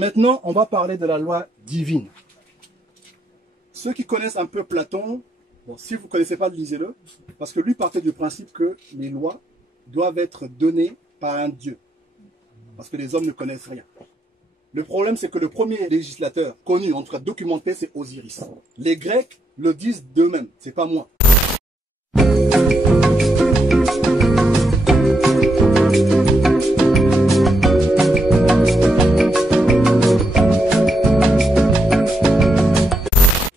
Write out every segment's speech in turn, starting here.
Maintenant, on va parler de la loi divine. Ceux qui connaissent un peu Platon, bon, si vous ne connaissez pas, lisez-le, parce que lui partait du principe que les lois doivent être données par un Dieu, parce que les hommes ne connaissent rien. Le problème, c'est que le premier législateur connu, en tout cas documenté, c'est Osiris. Les Grecs le disent d'eux-mêmes, c'est pas moi.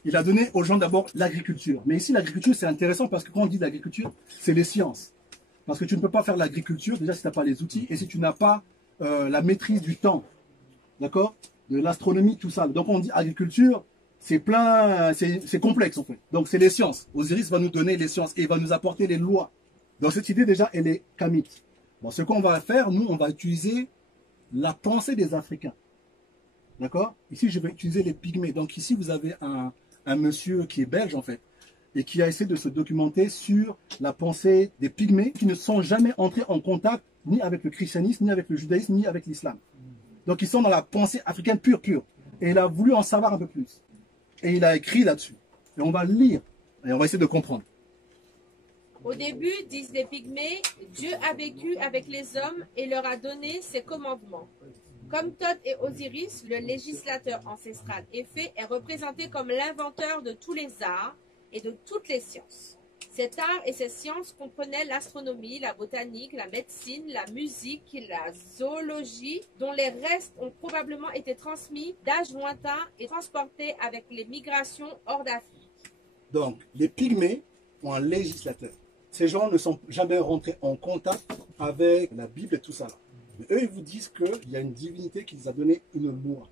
Il a donné aux gens d'abord l'agriculture. Mais ici, l'agriculture, c'est intéressant parce que quand on dit l'agriculture, c'est les sciences. Parce que tu ne peux pas faire l'agriculture, déjà si tu n'as pas les outils, et si tu n'as pas la maîtrise du temps, d'accord, de l'astronomie, tout ça. Donc on dit agriculture, c'est plein, c'est complexe en fait. Donc c'est les sciences. Osiris va nous donner les sciences et il va nous apporter les lois. Donc cette idée déjà, elle est kamite. Bon, ce qu'on va faire, nous, on va utiliser la pensée des Africains. D'accord? Ici, je vais utiliser les pygmées. Donc ici, vous avez un monsieur qui est belge en fait, et qui a essayé de se documenter sur la pensée des pygmées qui ne sont jamais entrés en contact ni avec le christianisme, ni avec le judaïsme, ni avec l'islam. Donc ils sont dans la pensée africaine pure. Et il a voulu en savoir un peu plus. Et il a écrit là-dessus. Et on va lire, et on va essayer de comprendre. Au début, disent les Pygmées, Dieu a vécu avec les hommes et leur a donné ses commandements. Comme Thoth et Osiris, le législateur ancestral Éphée est représenté comme l'inventeur de tous les arts et de toutes les sciences. Cet art et ces sciences comprenaient l'astronomie, la botanique, la médecine, la musique, la zoologie, dont les restes ont probablement été transmis d'âge lointain et transportés avec les migrations hors d'Afrique. Donc, les pygmées ont un législateur. Ces gens ne sont jamais rentrés en contact avec la Bible et tout ça. Mais eux, ils vous disent qu'il y a une divinité qui les a donné une loi.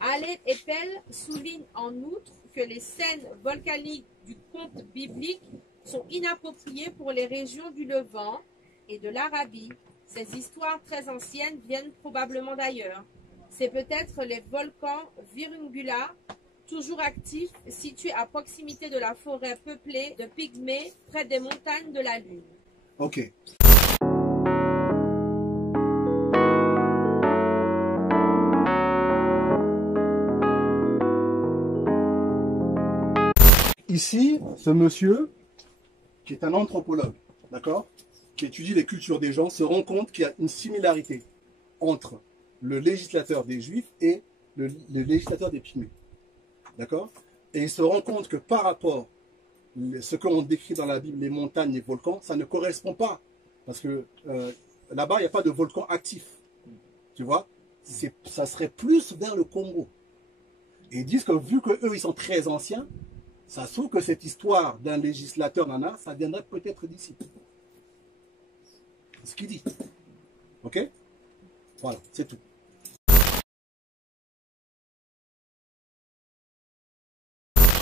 Aled Epel souligne en outre que les scènes volcaniques du conte biblique sont inappropriées pour les régions du Levant et de l'Arabie. Ces histoires très anciennes viennent probablement d'ailleurs. C'est peut-être les volcans Virungula, toujours actifs, situés à proximité de la forêt peuplée de pygmées près des montagnes de la Lune. Ok. Ici, ce monsieur, qui est un anthropologue, d'accord, qui étudie les cultures des gens, se rend compte qu'il y a une similarité entre le législateur des Juifs et le législateur des Pygmées. D'accord? Et il se rend compte que par rapport à ce qu'on décrit dans la Bible, les montagnes, les volcans, ça ne correspond pas. Parce que là-bas, il n'y a pas de volcan actif. Tu vois? Ça serait plus vers le Congo. Et ils disent que vu qu'eux, ils sont très anciens, ça se trouve que cette histoire d'un législateur nana, ça viendrait peut-être d'ici. C'est ce qu'il dit. Ok? Voilà, c'est tout.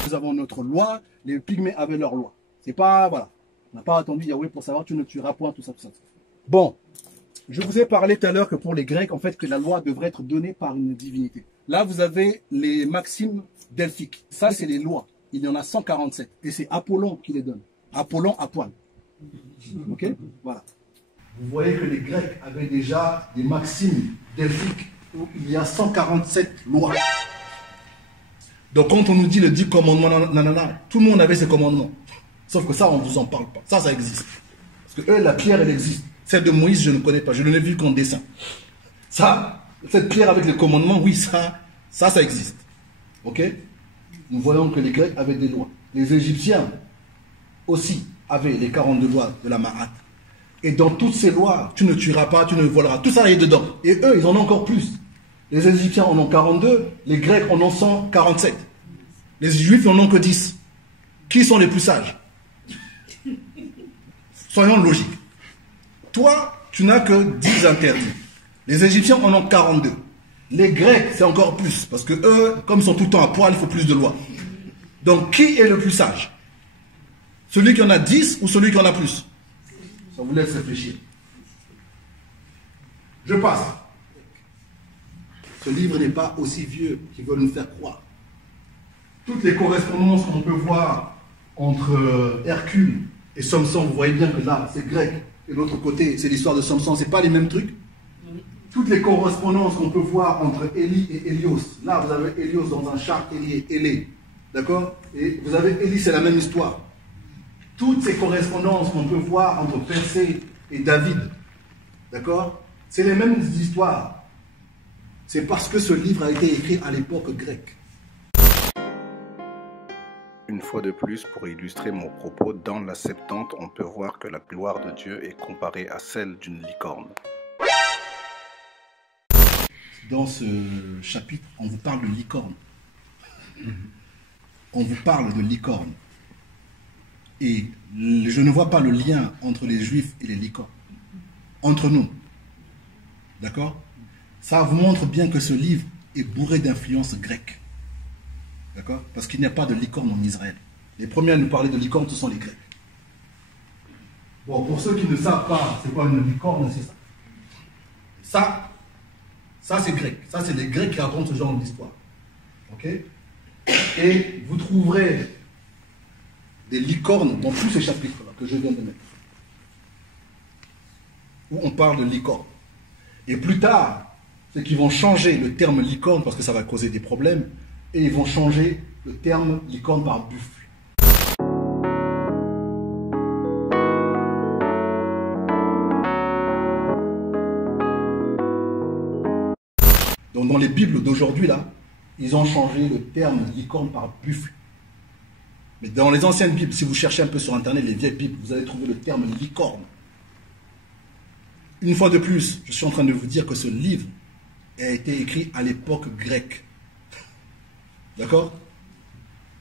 Nous avons notre loi, les pygmées avaient leur loi. C'est pas, voilà. On n'a pas attendu Yahweh pour savoir tu ne tueras point, tout ça, tout ça. Bon, je vous ai parlé tout à l'heure que pour les Grecs, en fait, que la loi devrait être donnée par une divinité. Là, vous avez les maximes delphiques. Ça, c'est les lois. Il y en a 147. Et c'est Apollon qui les donne. Apollon à poil. Ok? Voilà. Vous voyez que les Grecs avaient déjà des maximes delphiques où il y a 147 lois. Donc quand on nous dit le 10 commandements, nanana, tout le monde avait ses commandements. Sauf que ça, on ne vous en parle pas. Ça existe. Parce que eux, la pierre, elle existe. Celle de Moïse, je ne connais pas. Je ne l'ai vue qu'en dessin. Ça, cette pierre avec les commandements, oui, ça existe. Ok? Nous voyons que les Grecs avaient des lois. Les Égyptiens aussi avaient les 42 lois de la Mahat. Et dans toutes ces lois, tu ne tueras pas, tu ne voleras. Tout ça est dedans. Et eux, ils en ont encore plus. Les Égyptiens en ont 42, les Grecs en ont 147. Les Juifs n'en ont que 10. Qui sont les plus sages? Soyons logiques. Toi, tu n'as que 10 interdits. Les Égyptiens en ont 42. Les Grecs, c'est encore plus. Parce que eux, comme ils sont tout le temps à poil, il faut plus de lois. Donc, qui est le plus sage? Celui qui en a 10 ou celui qui en a plus? Ça vous laisse réfléchir. Je passe. Ce livre n'est pas aussi vieux qu'ils veulent nous faire croire. Toutes les correspondances qu'on peut voir entre Hercule Et Samson, vous voyez bien que là, c'est grec. Et de l'autre côté, c'est l'histoire de Samson. C'est pas les mêmes trucs. Toutes les correspondances qu'on peut voir entre Élie et Hélios. Là, vous avez Hélios dans un char, Élie et Élé. D'accord? Et vous avez Élie, c'est la même histoire. Toutes ces correspondances qu'on peut voir entre Persée et David. D'accord? C'est les mêmes histoires. C'est parce que ce livre a été écrit à l'époque grecque. Une fois de plus, pour illustrer mon propos, dans la Septante, on peut voir que la gloire de Dieu est comparée à celle d'une licorne. Dans ce chapitre, on vous parle de licorne. On vous parle de licorne. Et je ne vois pas le lien entre les Juifs et les licornes. Entre nous. D'accord? Ça vous montre bien que ce livre est bourré d'influences grecques. D'accord? Parce qu'il n'y a pas de licorne en Israël. Les premiers à nous parler de licorne, ce sont les Grecs. Bon, pour ceux qui ne savent pas c'est quoi une licorne, c'est ça. Ça c'est grec. Ça, c'est les Grecs qui racontent ce genre d'histoire. Ok? Et vous trouverez des licornes dans tous ces chapitres-là que je viens de mettre. Où on parle de licorne. Et plus tard, ceux qui vont changer le terme licorne parce que ça va causer des problèmes, et ils vont changer le terme licorne par buffle. Donc dans les Bibles d'aujourd'hui, là, ils ont changé le terme licorne par buffle. Mais dans les anciennes Bibles, si vous cherchez un peu sur Internet, les vieilles Bibles, vous allez trouver le terme licorne. Une fois de plus, je suis en train de vous dire que ce livre a été écrit à l'époque grecque. D'accord?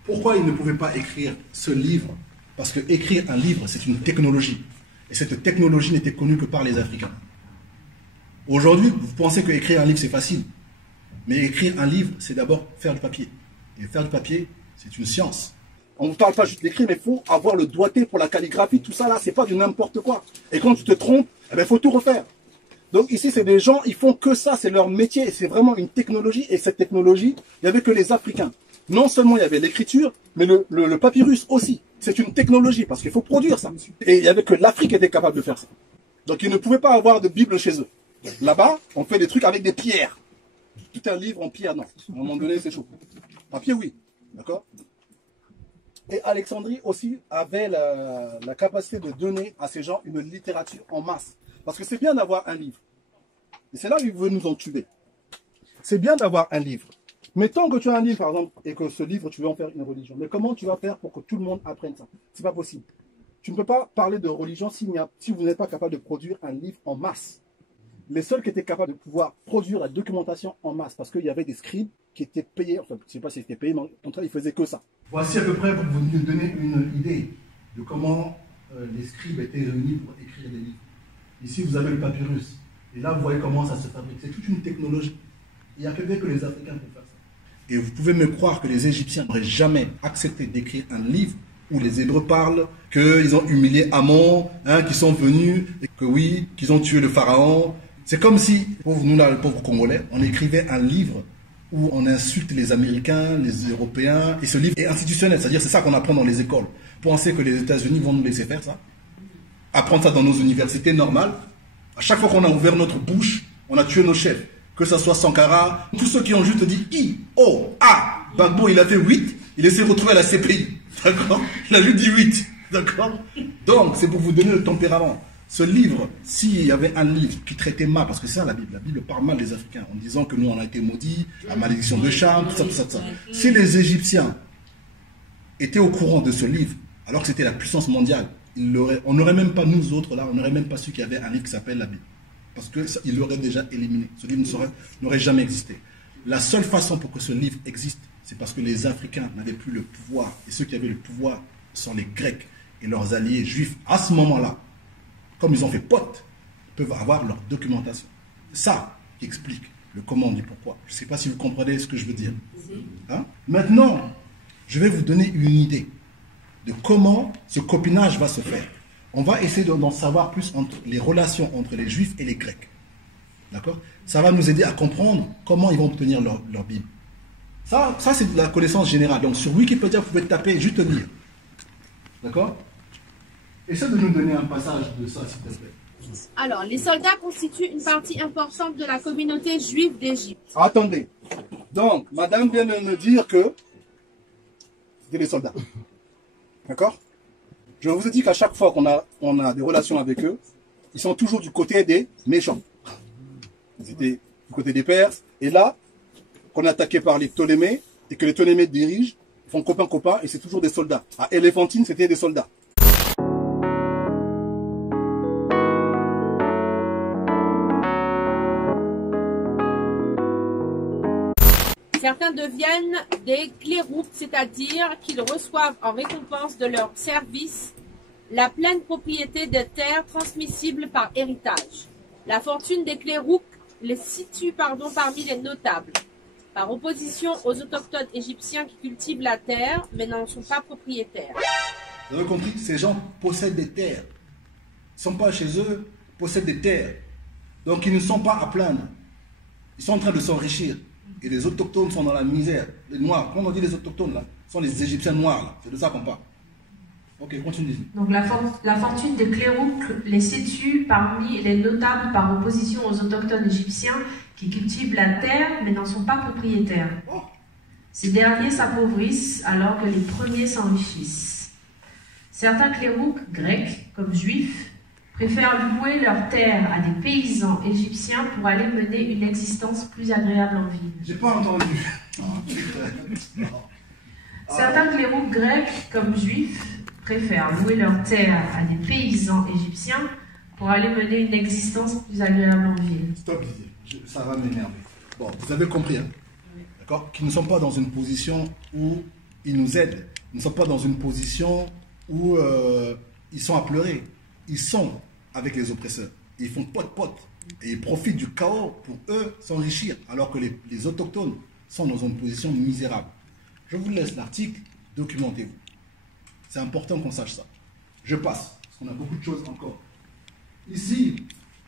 Pourquoi il ne pouvait pas écrire ce livre? Parce que écrire un livre, c'est une technologie. Et cette technologie n'était connue que par les Africains. Aujourd'hui, vous pensez que écrire un livre, c'est facile. Mais écrire un livre, c'est d'abord faire du papier. Et faire du papier, c'est une science. On ne parle pas juste d'écrire, mais il faut avoir le doigté pour la calligraphie. Tout ça, là, c'est pas du n'importe quoi. Et quand tu te trompes, eh ben, faut tout refaire. Donc ici, c'est des gens, ils font que ça, c'est leur métier. C'est vraiment une technologie. Et cette technologie, il n'y avait que les Africains. Non seulement il y avait l'écriture, mais le papyrus aussi. C'est une technologie, parce qu'il faut produire ça. Et il n'y avait que l'Afrique qui était capable de faire ça. Donc ils ne pouvaient pas avoir de Bible chez eux. Là-bas, on fait des trucs avec des pierres. Tout un livre en pierre, non. À un moment donné, c'est chaud. Papier, oui. D'accord? Et Alexandrie aussi avait la capacité de donner à ces gens une littérature en masse. Parce que c'est bien d'avoir un livre. Et c'est là qu'il veut nous entuber. C'est bien d'avoir un livre. Mais tant que tu as un livre, par exemple, et que ce livre, tu veux en faire une religion, mais comment tu vas faire pour que tout le monde apprenne ça? C'est pas possible. Tu ne peux pas parler de religion si vous n'êtes pas capable de produire un livre en masse. Les seuls qui étaient capables de pouvoir produire la documentation en masse, parce qu'il y avait des scribes qui étaient payés, enfin, je ne sais pas s'ils étaient payés, mais en tout cas, ils faisaient que ça. Voici à peu près pour vous donner une idée de comment les scribes étaient réunis pour écrire des livres. Ici, vous avez le papyrus. Et là, vous voyez comment ça se fabrique. C'est toute une technologie. Il n'y a que les Africains pour faire ça. Et vous pouvez me croire que les Égyptiens n'auraient jamais accepté d'écrire un livre où les Hébreux parlent qu'ils ont humilié Amon, qu'ils sont venus, et que oui, qu'ils ont tué le pharaon. C'est comme si, pour nous là, le pauvre Congolais, on écrivait un livre où on insulte les Américains, les Européens, et ce livre est institutionnel, c'est-à-dire c'est ça qu'on apprend dans les écoles. Pensez que les États-Unis vont nous laisser faire ça? Apprendre ça dans nos universités normales. À chaque fois qu'on a ouvert notre bouche, on a tué nos chefs. Que ce soit Sankara, tous ceux qui ont juste dit I, O, A. Gbagbo, il a fait 8, il s'est retrouvé à la CPI. D'accord? Il a lui dit 8. D'accord? Donc, c'est pour vous donner le tempérament. Ce livre, s'il y avait un livre qui traitait mal, parce que c'est ça la Bible parle mal des Africains, en disant que nous on a été maudits, la malédiction de Cham, tout ça, tout ça, tout ça. Si les Égyptiens étaient au courant de ce livre, alors que c'était la puissance mondiale, on n'aurait même pas, nous autres là, on n'aurait même pas su qu'il y avait un livre qui s'appelle la Bible. Parce qu'il l'aurait déjà éliminé. Ce livre n'aurait jamais existé. La seule façon pour que ce livre existe, c'est parce que les Africains n'avaient plus le pouvoir. Et ceux qui avaient le pouvoir sont les Grecs et leurs alliés juifs. À ce moment-là, comme ils ont fait pote, ils peuvent avoir leur documentation. C'est ça qui explique le comment du pourquoi. Je ne sais pas si vous comprenez ce que je veux dire. Hein? Maintenant, je vais vous donner une idée de comment ce copinage va se faire. On va essayer d'en savoir plus entre les relations entre les Juifs et les Grecs. D'accord? Ça va nous aider à comprendre comment ils vont obtenir leur Bible. Ça c'est de la connaissance générale. Donc sur Wikipédia, vous pouvez taper juste lire. D'accord? Essaie de nous donner un passage de ça, s'il te plaît. Alors, les soldats constituent une partie importante de la communauté juive d'Égypte. Attendez. Donc, madame vient de me dire que c'était des soldats. D'accord? Je vous ai dit qu'à chaque fois qu'on a des relations avec eux, ils sont toujours du côté des méchants. Ils étaient du côté des Perses. Et là, qu'on est attaqué par les Ptolémées, et que les Ptolémées dirigent, ils font copain-copain, et c'est toujours des soldats. À Éléphantine, c'était des soldats. Certains deviennent des cléroupes, c'est-à-dire qu'ils reçoivent en récompense de leur service la pleine propriété des terres transmissibles par héritage. La fortune des cléroupes les situe parmi les notables, par opposition aux autochtones égyptiens qui cultivent la terre, mais n'en sont pas propriétaires. Vous avez compris? Ces gens possèdent des terres. Ils ne sont pas chez eux, ils possèdent des terres. Donc ils ne sont pas à plaindre. Ils sont en train de s'enrichir. Et les autochtones sont dans la misère. Les noirs, comment on dit les autochtones là? Ce sont les Égyptiens noirs. C'est de ça qu'on parle. Ok, continue. Donc la fortune des cléroupes les situe parmi les notables par opposition aux autochtones égyptiens qui cultivent la terre mais n'en sont pas propriétaires. Ces derniers s'appauvrissent alors que les premiers s'enrichissent. Certains cléroupes grecs, comme juifs, préfèrent louer leurs terres à des paysans égyptiens pour aller mener une existence plus agréable en ville. J'ai pas entendu. Certains cléroupes grecs, comme juifs, préfèrent louer leurs terres à des paysans égyptiens pour aller mener une existence plus agréable en ville. Stop, Didier. Ça va m'énerver. Bon, vous avez compris, hein? D'accord? Qu'ils ne sont pas dans une position où ils nous aident. Ils ne sont pas dans une position où ils sont à pleurer. Ils sont avec les oppresseurs. Ils font pote-pote. Et ils profitent du chaos pour eux s'enrichir. Alors que les autochtones sont dans une position misérable. Je vous laisse l'article. Documentez-vous. C'est important qu'on sache ça. Je passe. Parce qu'on a beaucoup de choses encore. Ici,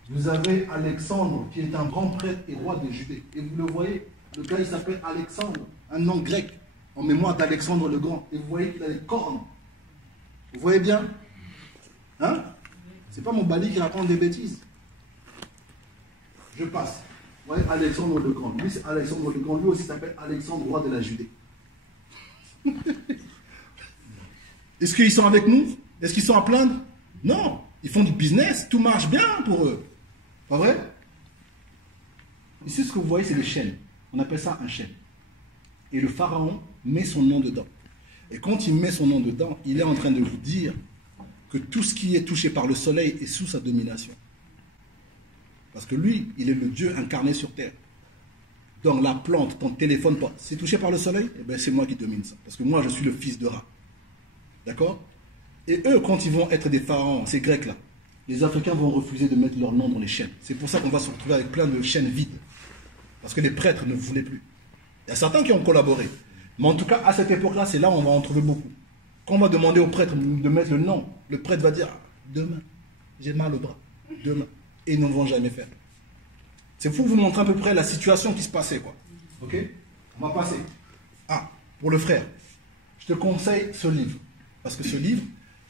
vous avez Alexandre qui est un grand prêtre et roi de Judée. Et vous le voyez, le gars il s'appelle Alexandre. Un nom grec. En mémoire d'Alexandre le Grand. Et vous voyez qu'il a des cornes. Vous voyez bien? Hein? C'est pas mon Bali qui raconte des bêtises. Je passe. Vous voyez Alexandre le Grand. Lui, c'est Alexandre le Grand. Lui aussi s'appelle Alexandre, roi de la Judée. Est-ce qu'ils sont avec nous? Est-ce qu'ils sont à plaindre? Non. Ils font du business. Tout marche bien pour eux. Pas vrai? Ici, ce que vous voyez, c'est le chêne. On appelle ça un chêne. Et le pharaon met son nom dedans. Et quand il met son nom dedans, il est en train de vous dire que tout ce qui est touché par le soleil est sous sa domination. Parce que lui, il est le Dieu incarné sur terre. Donc la plante, ton téléphone, c'est touché par le soleil, eh bien, c'est moi qui domine ça. Parce que moi, je suis le fils de Ra. D'accord? Et eux, quand ils vont être des pharaons, ces Grecs-là, les Africains vont refuser de mettre leur nom dans les chaînes. C'est pour ça qu'on va se retrouver avec plein de chaînes vides. Parce que les prêtres ne voulaient plus. Il y a certains qui ont collaboré. Mais en tout cas, à cette époque-là, c'est là où on va en trouver beaucoup. Quand on va demander au prêtre de mettre le nom, le prêtre va dire « Demain, j'ai mal au bras. Demain. » Et ils ne vont jamais faire. C'est pour vous montrer à peu près la situation qui se passait, quoi. Ok? On va passer. Ah, pour le frère, je te conseille ce livre. Parce que ce livre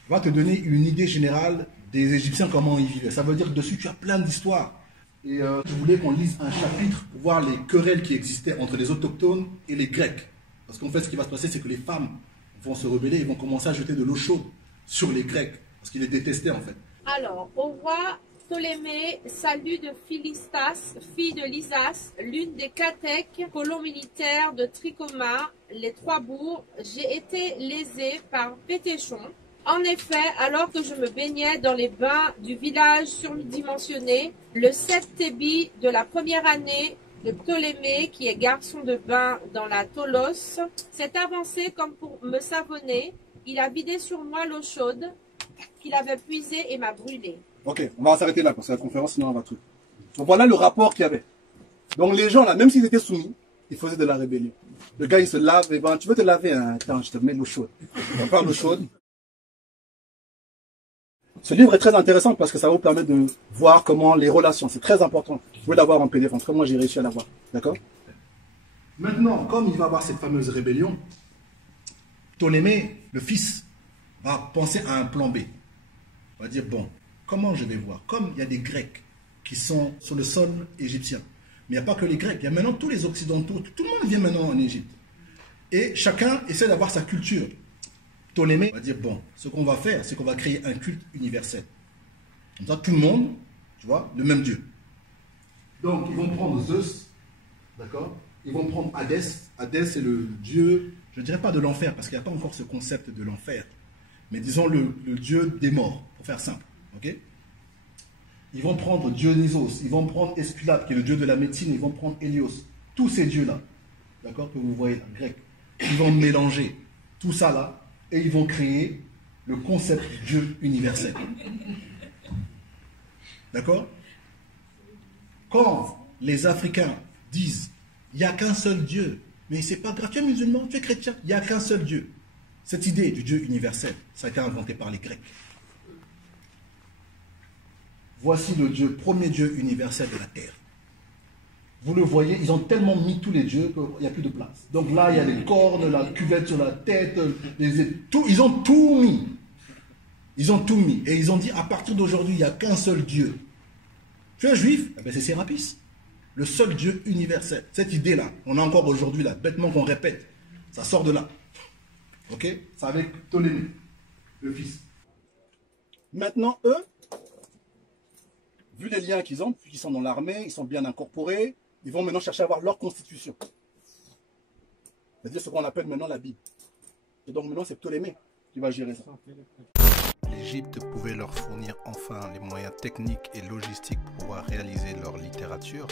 va te donner une idée générale des Égyptiens, comment ils vivaient. Ça veut dire que dessus, tu as plein d'histoires. Et je voulais qu'on lise un chapitre pour voir les querelles qui existaient entre les autochtones et les Grecs. Parce qu'en fait, ce qui va se passer, c'est que les femmes vont se rebeller, ils vont commencer à jeter de l'eau chaude sur les Grecs. Parce qu'ils les détestaient, en fait. Alors, au roi Ptolémée, salut de Philistas, fille de Lysas, l'une des Catèques, colons militaires de Tricoma, les trois bourgs, j'ai été lésé par Pétéchon. En effet, alors que je me baignais dans les bains du village surdimensionné, le 7 Thébi de la première année de Ptolémée, qui est garçon de bain dans la Tolos, s'est avancé comme pour me savonner. Il a vidé sur moi l'eau chaude qu'il avait puisée et m'a brûlé. Ok, on va s'arrêter là parce que la conférence, sinon on va truc. Donc voilà le rapport qu'il y avait. Donc les gens là, même s'ils étaient soumis, ils faisaient de la rébellion. Le gars il se lave, et ben tu veux te laver, hein? Attends, je te mets l'eau chaude. On va faire l'eau chaude. Ce livre est très intéressant parce que ça va vous permettre de voir comment les relations, c'est très important. Vous pouvez l'avoir en PDF, en tout cas moi j'ai réussi à l'avoir. D'accord? Maintenant, comme il va y avoir cette fameuse rébellion, Ptolémée, le fils, va penser à un plan B. On va dire, bon, comment je vais voir? Comme il y a des Grecs qui sont sur le sol égyptien, mais il n'y a pas que les Grecs, il y a maintenant tous les Occidentaux, tout le monde vient maintenant en Égypte. Et chacun essaie d'avoir sa culture. Ptolémée va dire, bon, ce qu'on va faire, c'est qu'on va créer un culte universel. Comme ça, tout le monde, tu vois, le même Dieu. Donc, ils vont prendre Zeus, d'accord? Ils vont prendre Hadès. Hadès, c'est le dieu, je ne dirais pas de l'enfer, parce qu'il n'y a pas encore ce concept de l'enfer. Mais disons le dieu des morts, pour faire simple. Ok? Ils vont prendre Dionysos, ils vont prendre Esculape, qui est le dieu de la médecine, ils vont prendre Hélios. Tous ces dieux-là, d'accord, que vous voyez là, grecs, ils vont mélanger tout ça là, et ils vont créer le concept du Dieu universel. D'accord? Quand les Africains disent, il n'y a qu'un seul Dieu, mais c'est pas grave, tu es musulman, tu es chrétien, il n'y a qu'un seul Dieu. Cette idée du Dieu universel, ça a été inventé par les Grecs. Voici le Dieu, premier Dieu universel de la terre. Vous le voyez, ils ont tellement mis tous les dieux qu'il n'y a plus de place. Donc là, il y a les cornes, la cuvette sur la tête, ils ont tout mis. Ils ont tout mis. Et ils ont dit, à partir d'aujourd'hui, il n'y a qu'un seul Dieu. Tu es juif? Eh bien, c'est Sérapis. Le seul Dieu universel. Cette idée-là, on a encore aujourd'hui, là, bêtement qu'on répète. Ça sort de là. Ok? C'est avec Ptolémée, le fils. Maintenant, eux, vu les liens qu'ils ont, puisqu'ils sont dans l'armée, ils sont bien incorporés, ils vont maintenant chercher à avoir leur constitution. C'est-à-dire ce qu'on appelle maintenant la Bible. Et donc maintenant, c'est Ptolémée qui va gérer ça. L'Égypte pouvait leur fournir enfin les moyens techniques et logistiques pour pouvoir réaliser leur littérature,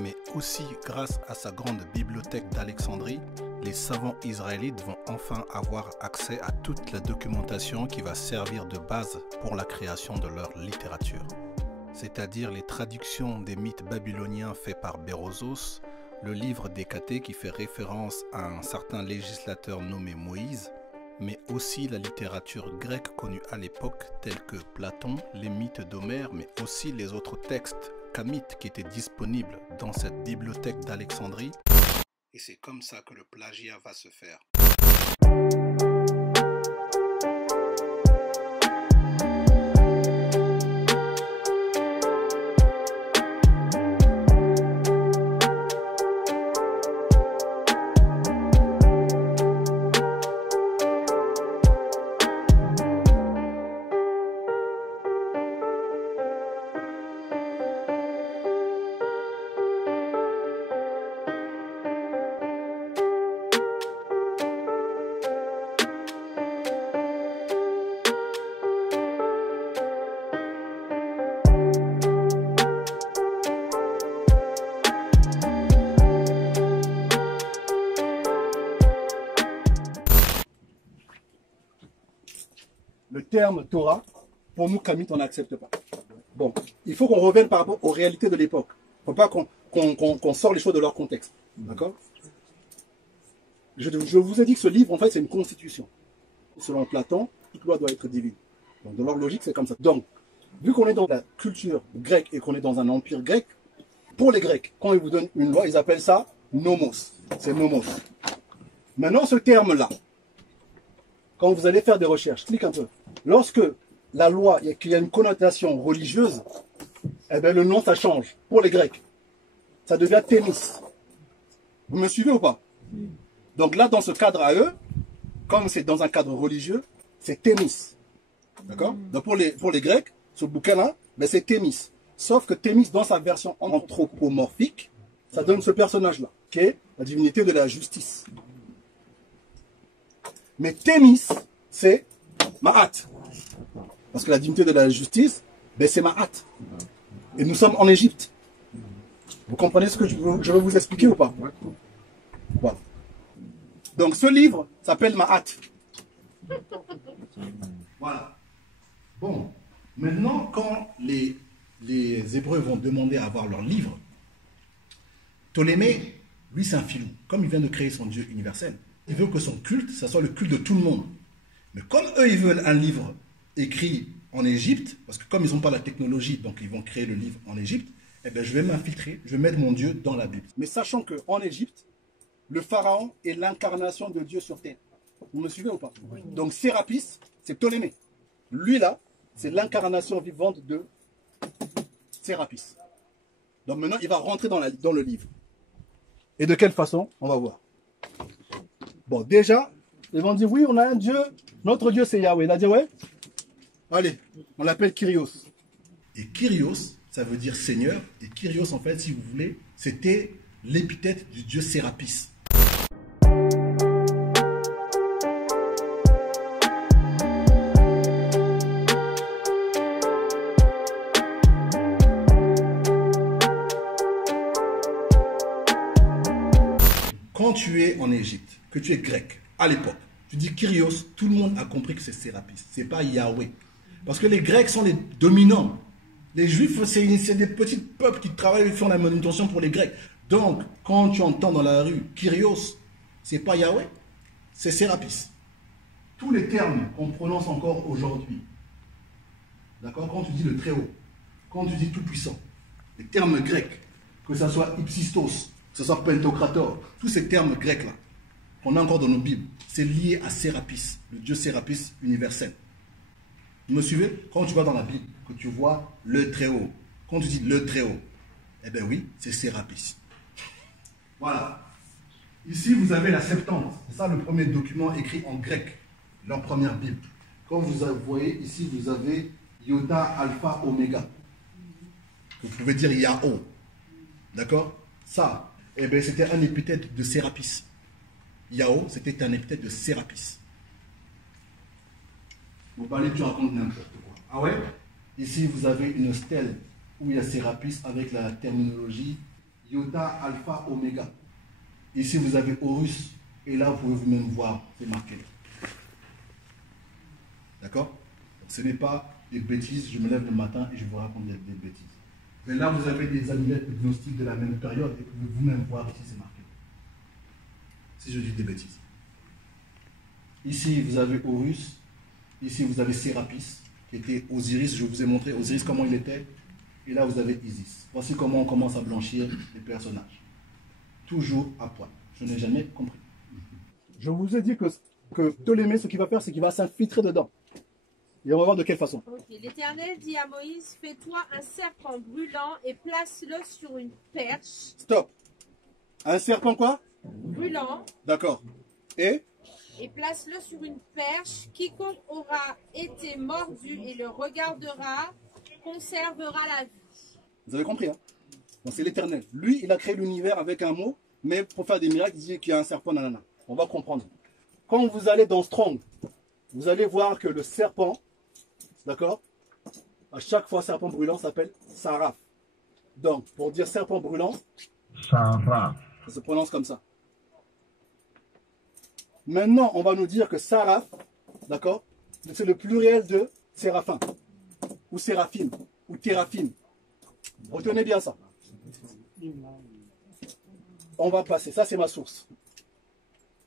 mais aussi grâce à sa grande bibliothèque d'Alexandrie, les savants israélites vont enfin avoir accès à toute la documentation qui va servir de base pour la création de leur littérature. C'est-à-dire les traductions des mythes babyloniens faits par Berozos, le livre d'Hécatée qui fait référence à un certain législateur nommé Moïse, mais aussi la littérature grecque connue à l'époque telle que Platon, les mythes d'Homère, mais aussi les autres textes kamites qui étaient disponibles dans cette bibliothèque d'Alexandrie. Et c'est comme ça que le plagiat va se faire. Le terme Torah, pour nous, Kamites, on n'accepte pas. Bon, il faut qu'on revienne par rapport aux réalités de l'époque. Il ne faut pas qu'on sort les choses de leur contexte. D'accord? Je vous ai dit que ce livre, en fait, c'est une constitution. Selon Platon, toute loi doit être divine. Donc, dans leur logique, c'est comme ça. Donc, vu qu'on est dans la culture grecque et qu'on est dans un empire grec, pour les Grecs, quand ils vous donnent une loi, ils appellent ça nomos. C'est nomos. Maintenant, ce terme-là, quand vous allez faire des recherches, clique un peu. Lorsque la loi, qu'il y a une connotation religieuse, eh bien le nom, ça change. Pour les Grecs, ça devient Thémis. Vous me suivez ou pas? Donc là, dans ce cadre à eux, comme c'est dans un cadre religieux, c'est Thémis. D'accord? Donc pour les Grecs, ce bouquin-là, ben c'est Thémis. Sauf que Thémis, dans sa version anthropomorphique, ça donne ce personnage-là, qui est la divinité de la justice. Mais Thémis, c'est Ma'at. Parce que la divinité de la justice, ben c'est Ma'at. Et nous sommes en Égypte. Vous comprenez ce que je veux vous expliquer ou pas? Voilà. Donc ce livre s'appelle Ma'at. Voilà. Bon, maintenant quand les Hébreux vont demander à avoir leur livre, Ptolémée, lui c'est un filou. Comme il vient de créer son Dieu universel, il veut que son culte, ça soit le culte de tout le monde. Mais comme eux, ils veulent un livre écrit en Égypte, parce que comme ils n'ont pas la technologie, donc ils vont créer le livre en Égypte, eh bien je vais m'infiltrer, je vais mettre mon Dieu dans la Bible. Mais sachant qu'en Égypte, le pharaon est l'incarnation de Dieu sur terre. Vous me suivez ou pas? Oui. Donc Sérapis, c'est Ptolémée. Lui là, c'est l'incarnation vivante de Sérapis. Donc maintenant, il va rentrer dans le livre. Et de quelle façon? On va voir. Bon, déjà, ils vont dire, oui, on a un Dieu. Notre Dieu, c'est Yahweh. Il a dit, ouais. Allez, on l'appelle Kyrios. Et Kyrios, ça veut dire Seigneur. Et Kyrios, en fait, si vous voulez, c'était l'épithète du Dieu Sérapis. Quand tu es en Égypte, que tu es grec, à l'époque, tu dis Kyrios, tout le monde a compris que c'est Sérapis, c'est pas Yahweh. Parce que les Grecs sont les dominants. Les Juifs, c'est des petits peuples qui travaillent et font la manutention pour les Grecs. Donc, quand tu entends dans la rue Kyrios, c'est pas Yahweh, c'est Sérapis. Tous les termes qu'on prononce encore aujourd'hui, d'accord, quand tu dis le Très-Haut, quand tu dis Tout-Puissant, les termes grecs, que ce soit Ipsistos, que ce soit Pentocrator, tous ces termes grecs-là, qu'on a encore dans nos Bibles, c'est lié à Sérapis, le Dieu Sérapis universel. Vous me suivez? Quand tu vas dans la Bible, que tu vois le Très-Haut, quand tu dis le Très-Haut, eh bien oui, c'est Sérapis. Voilà. Ici, vous avez la Septante. C'est ça le premier document écrit en grec, leur première Bible. Comme vous voyez, ici, vous avez Iota, Alpha, Oméga. Vous pouvez dire Yahoo. D'accord? Ça, eh bien, c'était un épithète de Sérapis. Yahoo, c'était un épithète de Sérapis. Vous parlez, tu racontes n'importe quoi. Ah ouais? Ici, vous avez une stèle où il y a Sérapis avec la terminologie Iota, Alpha, Oméga. Ici, vous avez Horus. Et là, vous pouvez vous-même voir, c'est marqué. D'accord? Ce n'est pas des bêtises, je me lève le matin et je vous raconte des bêtises. Mais là, vous avez des amulettes gnostiques de la même période et vous pouvez vous-même voir ici, c'est marqué. Si je dis des bêtises. Ici, vous avez Horus. Ici, vous avez Sérapis, qui était Osiris. Je vous ai montré Osiris, comment il était. Et là, vous avez Isis. Voici comment on commence à blanchir les personnages. Toujours à poil. Je n'ai jamais compris. Je vous ai dit que Ptolémée, ce qu'il va faire, c'est qu'il va s'infiltrer dedans. Et on va voir de quelle façon. Okay. L'Éternel dit à Moïse, fais-toi un serpent brûlant et place-le sur une perche. Stop. Un serpent quoi? Brûlant. D'accord. Et place-le sur une perche. Quiconque aura été mordu et le regardera, conservera la vie. vous avez compris, hein? Donc c'est l'Éternel. Lui, il a créé l'univers avec un mot, mais pour faire des miracles, il dit qu'il y a un serpent, nanana. On va comprendre. Quand vous allez dans Strong, vous allez voir que le serpent, d'accord, à chaque fois serpent brûlant s'appelle Saraf. Donc, pour dire serpent brûlant, Saraf. ça se prononce comme ça. Maintenant, on va nous dire que Saraf, d'accord, c'est le pluriel de Séraphin, ou Séraphim, ou Téraphim. Retenez bien ça. On va passer, ça c'est ma source.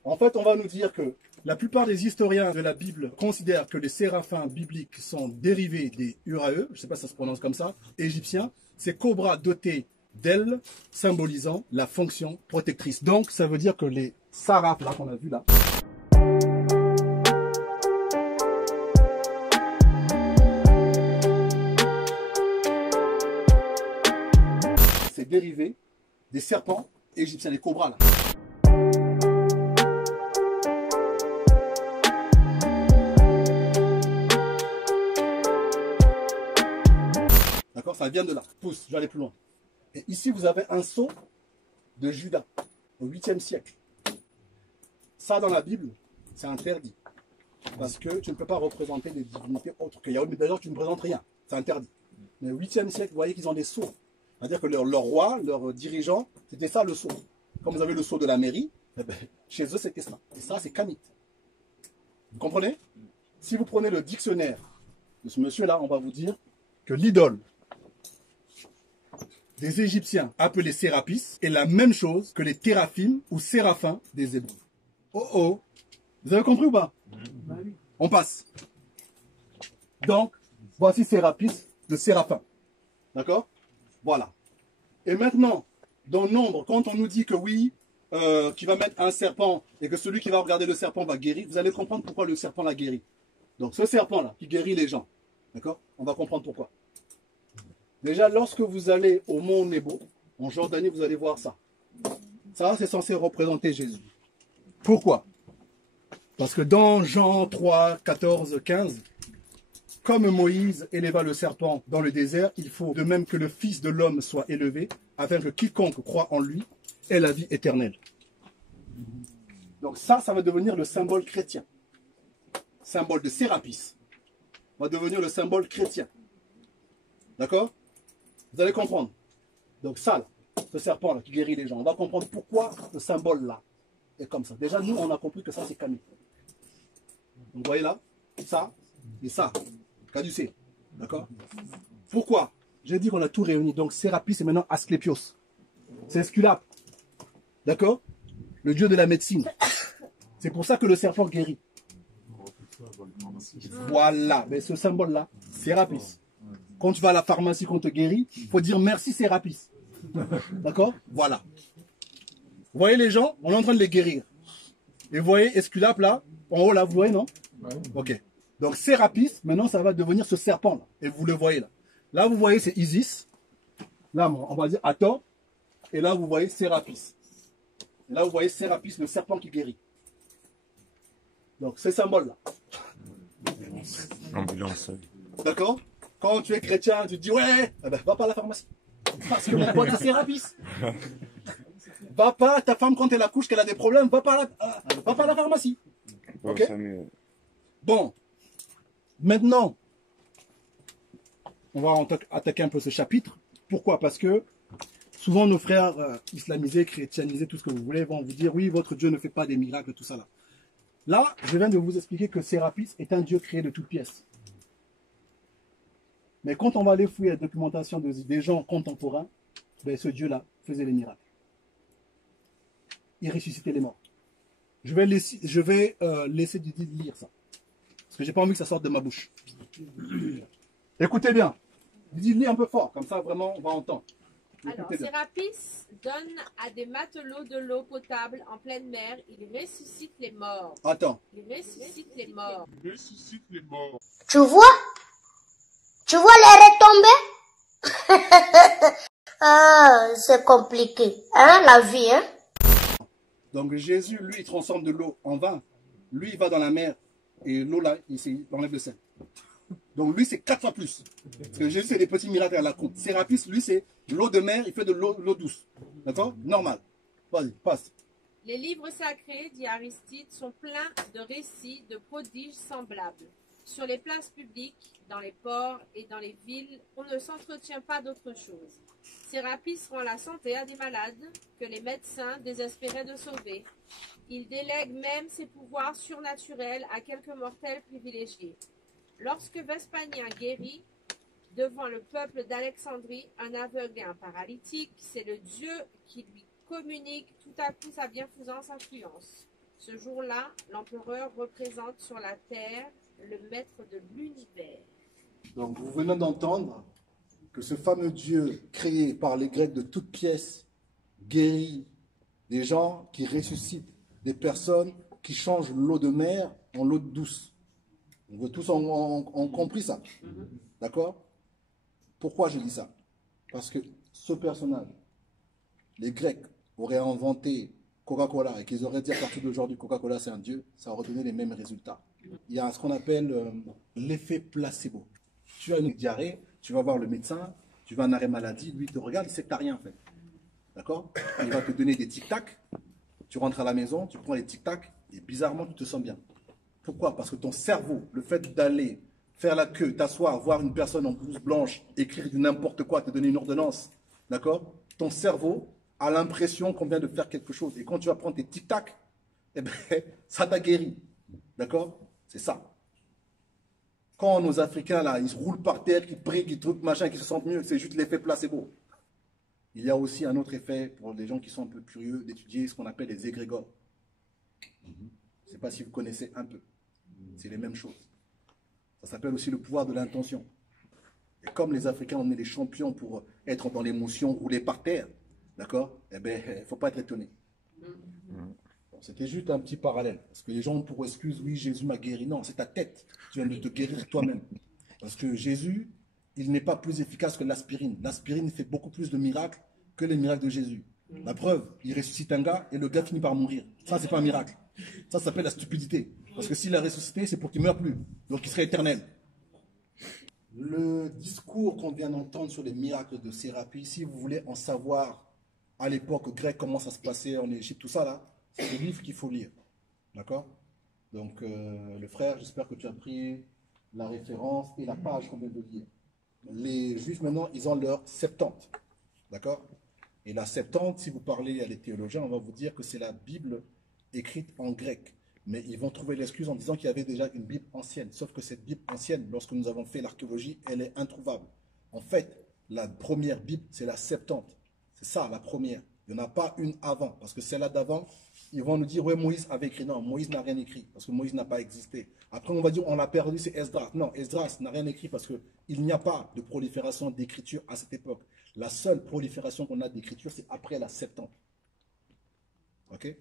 En fait, on va nous dire que la plupart des historiens de la Bible considèrent que les séraphins bibliques sont dérivés des Urae, je ne sais pas si ça se prononce comme ça, égyptiens. C'est cobras dotés d'ailes, symbolisant la fonction protectrice. Donc, ça veut dire que les sarafs, là qu'on a vu là, c'est dérivé des serpents égyptiens, les cobras là. D'accord, ça vient de là. Pousse, je vais aller plus loin. Et ici, vous avez un sceau de Judas au 8e siècle. Ça, dans la Bible, c'est interdit. Parce que tu ne peux pas représenter des divinités autres que Yahweh. Mais d'ailleurs, tu ne présentes rien. C'est interdit. Mais au 8e siècle, vous voyez qu'ils ont des sceaux. C'est-à-dire que leur roi, leur dirigeant, c'était ça le sceau. Comme vous avez le sceau de la mairie, eh ben, chez eux, c'était ça. Et ça, c'est Kamite. Vous comprenez? Si vous prenez le dictionnaire de ce monsieur-là, on va vous dire que l'idole des Égyptiens appelés Sérapis est la même chose que les Téraphim ou Séraphins des Hébreux. Oh oh, vous avez compris ou pas? On passe. Donc, voici Sérapis de Séraphin. D'accord? Voilà. Et maintenant, dans Nombre, quand on nous dit que oui, qu'il va mettre un serpent et que celui qui va regarder le serpent va guérir, vous allez comprendre pourquoi le serpent l'a guéri. Donc ce serpent-là, qui guérit les gens, D'accord? On va comprendre pourquoi. Déjà, lorsque vous allez au mont Nebo, en Jordanie, vous allez voir ça. Ça, c'est censé représenter Jésus. Pourquoi? Parce que dans Jean 3, 14, 15, comme Moïse éleva le serpent dans le désert, il faut de même que le Fils de l'homme soit élevé, afin que quiconque croit en lui ait la vie éternelle. Donc ça va devenir le symbole chrétien. Symbole de Sérapis. Va devenir le symbole chrétien. D'accord? Vous allez comprendre. Donc ça, là, ce serpent-là qui guérit les gens, on va comprendre pourquoi ce symbole-là est comme ça. Déjà, nous, on a compris que ça, c'est Camille. Vous voyez là? Ça et ça. Caducé. D'accord? Pourquoi? J'ai dit qu'on a tout réuni. Donc Sérapis c'est maintenant Asclépios. C'est Esculape. D'accord? Le dieu de la médecine. C'est pour ça que le serpent guérit. Voilà. Mais ce symbole-là, Sérapis. Quand tu vas à la pharmacie qu'on te guérit, il faut dire merci Sérapis. D'accord? Voilà. Vous voyez les gens? On est en train de les guérir. Et vous voyez Esculape là, en haut là, vous voyez, non? Ok. Donc Sérapis, maintenant ça va devenir ce serpent là. Et vous le voyez là. Là vous voyez c'est Isis. Là on va dire Hathor. Et là vous voyez Sérapis. Et là vous voyez Sérapis, le serpent qui guérit. Donc ces symboles là. Ambulance. D'accord? Quand tu es chrétien, tu te dis ouais, eh ben, va pas à la pharmacie. Parce que mon pote c'est Sérapis. Va pas, ta femme quand elle accouche, qu'elle a des problèmes, va pas à la pharmacie. Ok? Bon. Maintenant, on va attaquer un peu ce chapitre. Pourquoi? Parce que souvent nos frères islamisés, chrétianisés, tout ce que vous voulez, vont vous dire oui, votre Dieu ne fait pas des miracles, tout ça là. Là, je viens de vous expliquer que Sérapis est un Dieu créé de toutes pièces. Mais quand on va aller fouiller la documentation des gens contemporains, ben, ce Dieu-là faisait les miracles. Il ressuscitait les morts. Je vais laisser Didi lire ça. Parce que j'ai pas envie que ça sorte de ma bouche. Écoutez bien. Didi lit un peu fort, comme ça vraiment on va entendre. Alors, Sérapis donne à des matelots de l'eau potable en pleine mer. Il ressuscite les morts. Attends. Il ressuscite les morts. Tu vois les retombées? Ah, c'est compliqué, hein, la vie, hein? Donc Jésus, lui, il transforme de l'eau en vin. Lui, il va dans la mer et l'eau là, il enlève le sel. Donc lui, c'est 4 fois plus. Parce que Jésus, c'est des petits miracles à la con. Sérapis, lui, c'est l'eau de mer, il fait de l'eau douce. D'accord? Normal. Vas-y, passe. Les livres sacrés, dit Aristide, sont pleins de récits, de prodiges semblables. Sur les places publiques, dans les ports et dans les villes, on ne s'entretient pas d'autre chose. Sérapis rend la santé à des malades que les médecins désespéraient de sauver. Il délègue même ses pouvoirs surnaturels à quelques mortels privilégiés. Lorsque Vespasien guérit, devant le peuple d'Alexandrie, un aveugle et un paralytique, c'est le Dieu qui lui communique tout à coup sa bienfaisance influence. Ce jour-là, l'empereur représente sur la terre le maître de l'univers. Donc vous venez d'entendre que ce fameux Dieu créé par les Grecs de toutes pièces guérit des gens qui ressuscitent, des personnes qui changent l'eau de mer en l'eau douce. On tous ont compris ça. D'accord? Pourquoi je dis ça? Parce que ce personnage, les Grecs auraient inventé Coca-Cola et qu'ils auraient dit à partir d'aujourd'hui Coca-Cola c'est un dieu, ça aurait donné les mêmes résultats. Il y a ce qu'on appelle l'effet placebo. Tu as une diarrhée, tu vas voir le médecin, tu vas en arrêt maladie, lui il te regarde, il sait que tu n'as rien fait. D'accord? Il va te donner des tic-tac, tu rentres à la maison, tu prends les tic-tac et bizarrement tu te sens bien. Pourquoi? Parce que ton cerveau, le fait d'aller faire la queue, t'asseoir, voir une personne en blouse blanche, écrire du n'importe quoi, te donner une ordonnance, d'accord? Ton cerveau a l'impression qu'on vient de faire quelque chose. Et quand tu vas prendre tes tic-tac, eh ben, ça t'a guéri. D'accord? C'est ça. Quand nos Africains, là, ils se roulent par terre, qu'ils prient, qu'ils truquent, machin, qu'ils se sentent mieux, c'est juste l'effet placebo. Il y a aussi un autre effet pour les gens qui sont un peu curieux d'étudier ce qu'on appelle les égrégores. Je ne sais pas si vous connaissez un peu. C'est les mêmes choses. Ça s'appelle aussi le pouvoir de l'intention. Et comme les Africains, on est les champions pour être dans l'émotion, rouler par terre, d'accord? Eh bien, il ne faut pas être étonné. Bon, c'était juste un petit parallèle. Parce que les gens ont pour excuse, oui, Jésus m'a guéri. Non, c'est ta tête. Tu viens de te guérir toi-même. Parce que Jésus, il n'est pas plus efficace que l'aspirine. L'aspirine fait beaucoup plus de miracles que les miracles de Jésus. La preuve, il ressuscite un gars et le gars finit par mourir. Ça, c'est pas un miracle. Ça s'appelle la stupidité. Parce que s'il a ressuscité, c'est pour qu'il ne meure plus. Donc il serait éternel. Le discours qu'on vient d'entendre sur les miracles de Sérapis, si vous voulez en savoir à l'époque grecque comment ça se passait en Égypte, tout ça là, c'est des livres qu'il faut lire. D'accord? Donc le frère, j'espère que tu as pris la référence et la page qu'on vient de lire. Les Juifs maintenant, ils ont leur Septante. D'accord? Et la Septante, si vous parlez à les théologiens, on va vous dire que c'est la Bible écrite en grec. Mais ils vont trouver l'excuse en disant qu'il y avait déjà une Bible ancienne. Sauf que cette Bible ancienne, lorsque nous avons fait l'archéologie, elle est introuvable. En fait, la première Bible, c'est la Septante. C'est ça, la première. Il n'y en a pas une avant. Parce que celle-là d'avant, ils vont nous dire, ouais, Moïse avait écrit. Non, Moïse n'a rien écrit. Parce que Moïse n'a pas existé. Après, on va dire, on l'a perdu, c'est Esdras. Non, Esdras n'a rien écrit parce qu'il n'y a pas de prolifération d'écriture à cette époque. La seule prolifération qu'on a d'écriture, c'est après la Septante. Ok?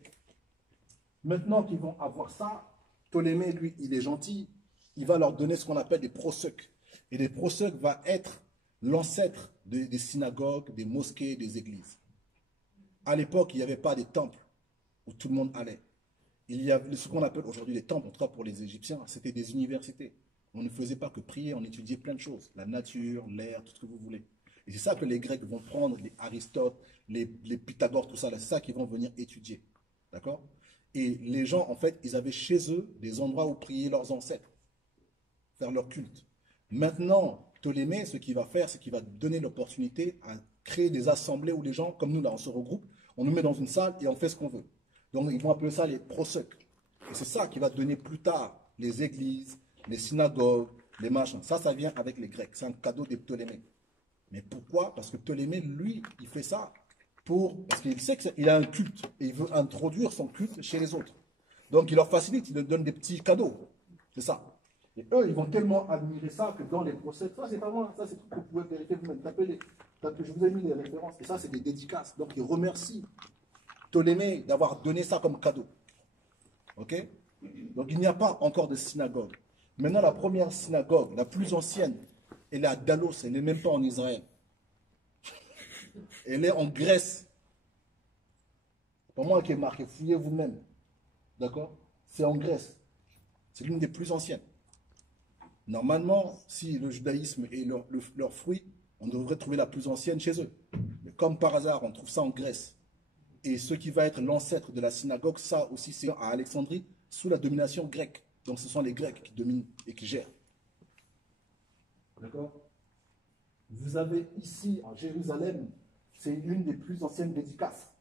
Maintenant qu'ils vont avoir ça, Ptolémée, lui, il est gentil. Il va leur donner ce qu'on appelle des proseuques. Et les proseuques va être l'ancêtre des synagogues, des mosquées, des églises. À l'époque, il n'y avait pas des temples où tout le monde allait. Il y avait ce qu'on appelle aujourd'hui les temples, en tout cas pour les Égyptiens, c'était des universités. On ne faisait pas que prier, on étudiait plein de choses. La nature, l'air, tout ce que vous voulez. Et c'est ça que les Grecs vont prendre, les Aristote, les Pythagore, tout ça, c'est ça qu'ils vont venir étudier. D'accord? Et les gens, en fait, ils avaient chez eux des endroits où prier leurs ancêtres, faire leur culte. Maintenant, Ptolémée, ce qu'il va faire, c'est qu'il va donner l'opportunité à créer des assemblées où les gens, comme nous, là, on se regroupe, on nous met dans une salle et on fait ce qu'on veut. Donc, ils vont appeler ça les proseuques. Et c'est ça qui va donner plus tard les églises, les synagogues, les machins. Ça vient avec les Grecs. C'est un cadeau des Ptolémées. Mais pourquoi? Parce que Ptolémée, lui, il fait ça parce qu'il sait qu'il a un culte et il veut introduire son culte chez les autres. Donc il leur facilite, il leur donne des petits cadeaux. C'est ça. Et eux, ils vont tellement admirer ça que dans les procès, ça c'est pas moi, ça c'est tout que vous pouvez vérifier vous-même. Je vous ai mis les références et ça c'est des dédicaces. Donc ils remercient Ptolémée d'avoir donné ça comme cadeau. Ok? Donc il n'y a pas encore de synagogue. Maintenant la première synagogue, la plus ancienne, elle est à Dalos, elle n'est même pas en Israël. Elle est en Grèce. C'est pas moi qui ai marqué, fouillez vous-même. D'accord? C'est en Grèce. C'est l'une des plus anciennes. Normalement, si le judaïsme est leur fruit, on devrait trouver la plus ancienne chez eux. Mais comme par hasard, on trouve ça en Grèce. Et ce qui va être l'ancêtre de la synagogue, ça aussi c'est à Alexandrie, sous la domination grecque. Donc ce sont les Grecs qui dominent et qui gèrent. D'accord? Vous avez ici, en Jérusalem, c'est l'une des plus anciennes dédicaces.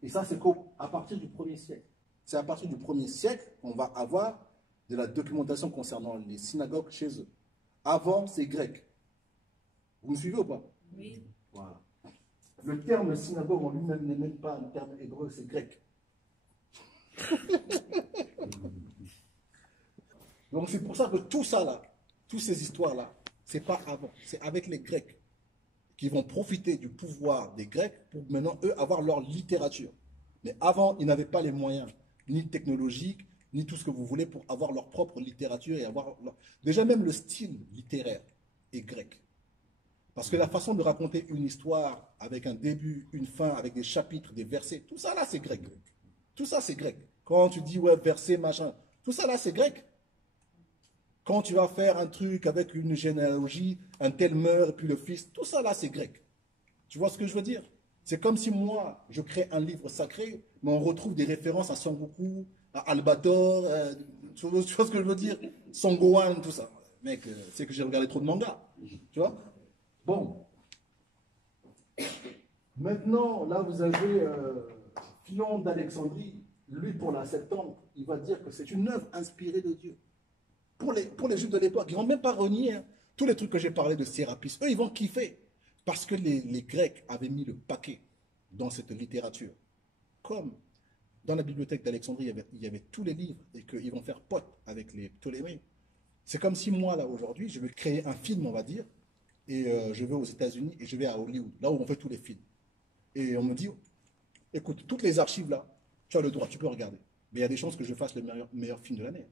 Et ça, c'est à partir du 1er siècle. C'est à partir du 1er siècle qu'on va avoir de la documentation concernant les synagogues chez eux. Avant, c'est grec. Vous me suivez ou pas? Oui. Voilà. Le terme synagogue en lui-même n'est même pas un terme hébreu, c'est grec. Donc c'est pour ça que tout ça là, toutes ces histoires-là, c'est pas avant, c'est avec les Grecs qui vont profiter du pouvoir des Grecs pour maintenant, eux, avoir leur littérature. Mais avant, ils n'avaient pas les moyens, ni technologiques, ni tout ce que vous voulez pour avoir leur propre littérature et avoir déjà même le style littéraire est grec. Parce que la façon de raconter une histoire avec un début, une fin, avec des chapitres, des versets, tout ça là c'est grec. Tout ça c'est grec. Quand tu dis ouais verset machin, tout ça là c'est grec. Quand tu vas faire un truc avec une généalogie, un tel meurt et puis le fils, tout ça là c'est grec. Tu vois ce que je veux dire? C'est comme si moi je crée un livre sacré, mais on retrouve des références à Son Goku, à Albator, tu vois ce que je veux dire? Son Gohan, tout ça. Mec, c'est que j'ai regardé trop de mangas. Tu vois? Bon. Maintenant, là, vous avez Philon d'Alexandrie. Lui, pour la Septante, il va dire que c'est une œuvre inspirée de Dieu. Pour les Juifs de l'époque, ils ne vont même pas renier tous les trucs que j'ai parlé de Sérapis. Eux, ils vont kiffer. Parce que les Grecs avaient mis le paquet dans cette littérature. Comme dans la bibliothèque d'Alexandrie, il y avait tous les livres et qu'ils vont faire pote avec les Ptolémées. C'est comme si moi, là, aujourd'hui, je vais créer un film, on va dire, et je vais aux États-Unis et je vais à Hollywood, là où on fait tous les films. Et on me dit, écoute, toutes les archives là, tu as le droit, tu peux regarder. Mais il y a des chances que je fasse le meilleur film de l'année.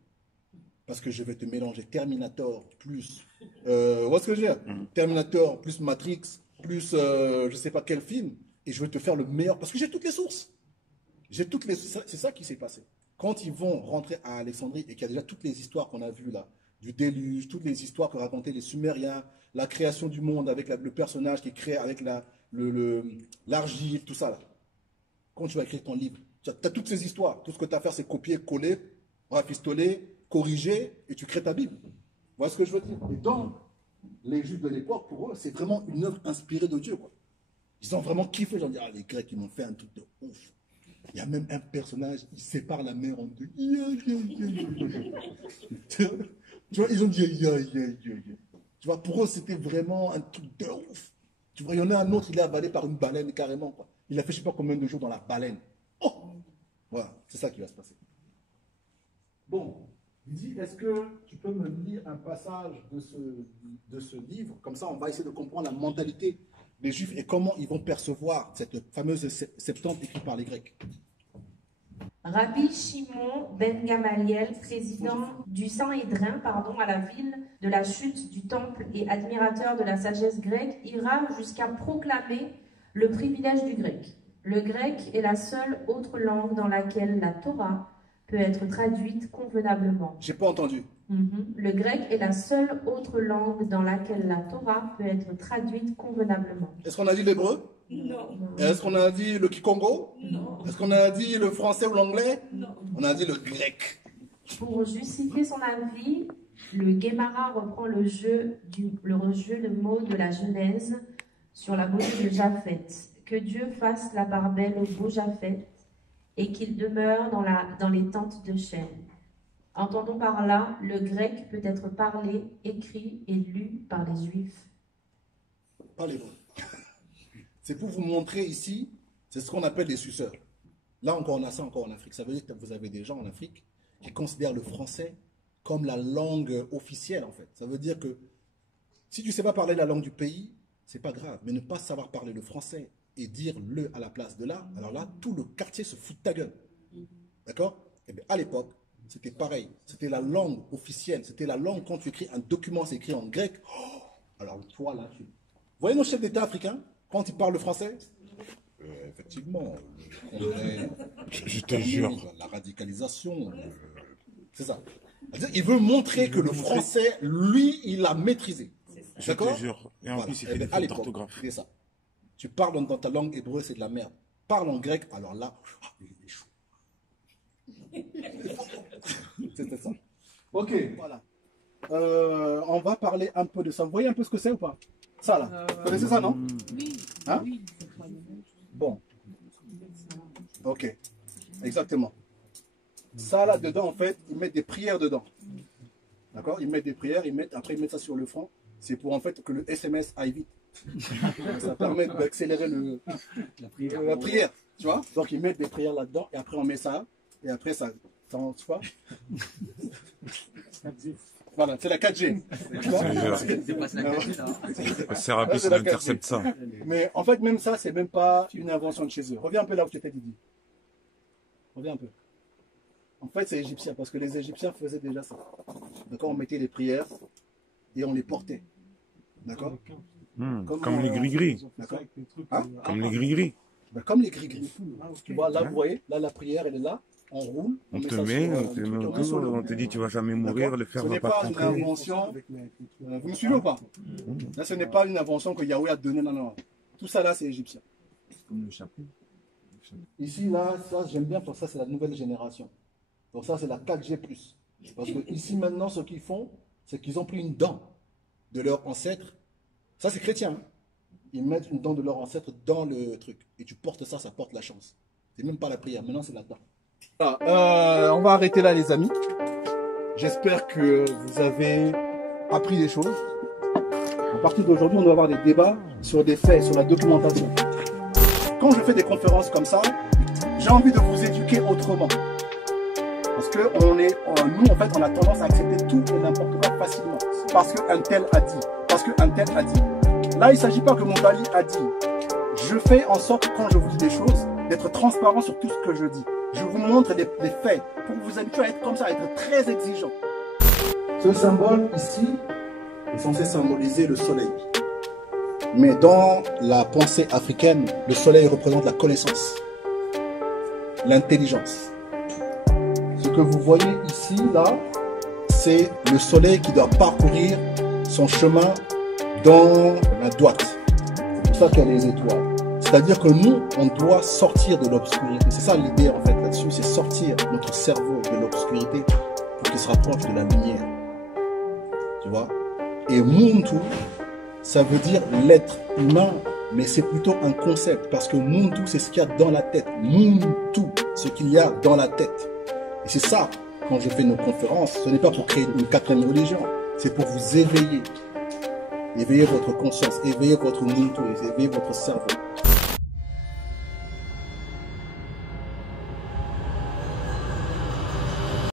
Parce que je vais te mélanger Terminator plus... vois ce que je veux dire? Terminator plus Matrix plus je sais pas quel film. Et je vais te faire le meilleur. Parce que j'ai toutes les sources. C'est ça qui s'est passé. Quand ils vont rentrer à Alexandrie et qu'il y a déjà toutes les histoires qu'on a vues là, du déluge, toutes les histoires que racontaient les Sumériens, la création du monde avec le personnage qui est créé avec l'argile, tout ça là. Quand tu vas écrire ton livre, tu as toutes ces histoires. Tout ce que tu as à faire, c'est copier, coller, rafistoler, corriger, et tu crées ta Bible. Voilà ce que je veux dire. Et donc, les Juifs de l'époque, pour eux, c'est vraiment une œuvre inspirée de Dieu, quoi. Ils ont vraiment kiffé. Ils ont dit, ah, les Grecs, ils m'ont fait un truc de ouf. Il y a même un personnage, il sépare la mer en deux. Tu vois, ils ont dit, tu vois, pour eux, c'était vraiment un truc de ouf. Tu vois, il y en a un autre, il est avalé par une baleine carrément, quoi. Il a fait je ne sais pas combien de jours dans la baleine. Oh! Voilà, c'est ça qui va se passer. Bon, il dit, est-ce que tu peux me lire un passage de ce livre? Comme ça, on va essayer de comprendre la mentalité des Juifs et comment ils vont percevoir cette fameuse Septante écrite par les Grecs. Rabbi Shimon ben Gamaliel, président du Sanhédrin, à la ville de la chute du temple et admirateur de la sagesse grecque, ira jusqu'à proclamer le privilège du grec. Le grec est la seule autre langue dans laquelle la Torah peut être traduite convenablement. J'ai pas entendu. Le grec est la seule autre langue dans laquelle la Torah peut être traduite convenablement. Est-ce qu'on a dit l'hébreu? Non. Est-ce qu'on a dit le kikongo? Non. Est-ce qu'on a dit le français ou l'anglais? Non. On a dit le grec. Pour justifier son avis, le Guémara reprend le mot de la Genèse sur la beauté de Japheth. Que Dieu fasse la part belle au beau Japheth et qu'il demeure dans les tentes de chêne. Entendons par là, le grec peut être parlé, écrit et lu par les Juifs. Parlez-vous. C'est pour vous montrer ici, c'est ce qu'on appelle les suceurs. Là encore, on a ça encore en Afrique. Ça veut dire que vous avez des gens en Afrique qui considèrent le français comme la langue officielle, en fait. Ça veut dire que si tu ne sais pas parler la langue du pays, c'est pas grave. Mais ne pas savoir parler le français et dire le à la place de là, alors là, tout le quartier se fout de ta gueule. D'accord? Et bien, à l'époque, c'était pareil. C'était la langue officielle. C'était la langue, quand tu écris un document, c'est écrit en grec. Oh, alors toi, là, tu... Vous voyez nos chefs d'État africains, quand ils parlent le français? Effectivement, je te jure. La radicalisation, c'est ça. Il veut montrer que le français, lui, il l'a maîtrisé. Je te jure. Et en plus, il fait des fautes d'orthographe. C'est ça. Tu parles dans ta langue hébreu, c'est de la merde. Parle en grec, alors là, il est chaud. C'était ça. Ok, voilà. On va parler un peu de ça. Vous voyez un peu ce que c'est ou pas? Ça là. Vous connaissez ça, non? Oui. Hein? Oui. Bon. Ok. Exactement. Ça là dedans, en fait, ils mettent des prières dedans. D'accord? Ils mettent des prières, après ils mettent ça sur le front. C'est pour en fait que le SMS aille vite. Ça permet d'accélérer la prière. Tu vois? Donc ils mettent des prières là-dedans et après on met ça. Et après ça en soit. Voilà, c'est la 4G. Serapis intercepte ça. Mais en fait, même ça, c'est même pas une invention de chez eux. Reviens un peu là où tu étais, Didi. Reviens un peu. En fait, c'est égyptien, parce que les Égyptiens faisaient déjà ça. D'accord? On mettait les prières et on les portait. D'accord? Comme les gris-gris. D'accord? Comme les gris-gris. Ben, comme les gris-gris. Tu vois, là, vous voyez, là, la prière, elle est là. On roule, on te met autour, on te dit tu vas jamais mourir, le fer va pas rentrer. Ce n'est pas une invention, vous me suivez ou pas? Là, ce n'est pas une invention que Yahweh a donnée, non. Tout ça là, c'est égyptien. Comme le chapeau. Ici, là, ça, j'aime bien parce que ça, c'est la nouvelle génération. Donc ça, c'est la 4G+. Parce que ici, maintenant, ce qu'ils font, c'est qu'ils ont pris une dent de leur ancêtre. Ça, c'est chrétien. Hein? Ils mettent une dent de leur ancêtre dans le truc. Et tu portes ça, ça porte la chance. C'est même pas la prière, maintenant, c'est la dent. Voilà, on va arrêter là les amis. J'espère que vous avez appris des choses. À partir d'aujourd'hui, on doit avoir des débats sur des faits, sur la documentation. Quand je fais des conférences comme ça, j'ai envie de vous éduquer autrement. Parce que nous, en fait, on a tendance à accepter tout et n'importe quoi facilement. Parce qu'un tel a dit. Parce qu'un tel a dit. Là, il ne s'agit pas que mon Bali a dit. Je fais en sorte, quand je vous dis des choses, d'être transparent sur tout ce que je dis. Je vous montre les faits pour vous habituer à être comme ça, à être très exigeant. Ce symbole ici est censé symboliser le soleil. Mais dans la pensée africaine, le soleil représente la connaissance, l'intelligence. Ce que vous voyez ici, là, c'est le soleil qui doit parcourir son chemin dans la droite. C'est pour ça qu'il y a les étoiles. C'est-à-dire que nous, on doit sortir de l'obscurité. C'est ça l'idée en fait là-dessus, c'est sortir notre cerveau de l'obscurité pour qu'il se rapproche de la lumière. Tu vois? Et Muntu, ça veut dire l'être humain, mais c'est plutôt un concept, parce que Muntu, c'est ce qu'il y a dans la tête. Muntu, ce qu'il y a dans la tête. Et c'est ça, quand je fais nos conférences, ce n'est pas pour créer une quatrième religion, c'est pour vous éveiller. Éveiller votre conscience, éveiller votre Muntu, éveiller votre cerveau.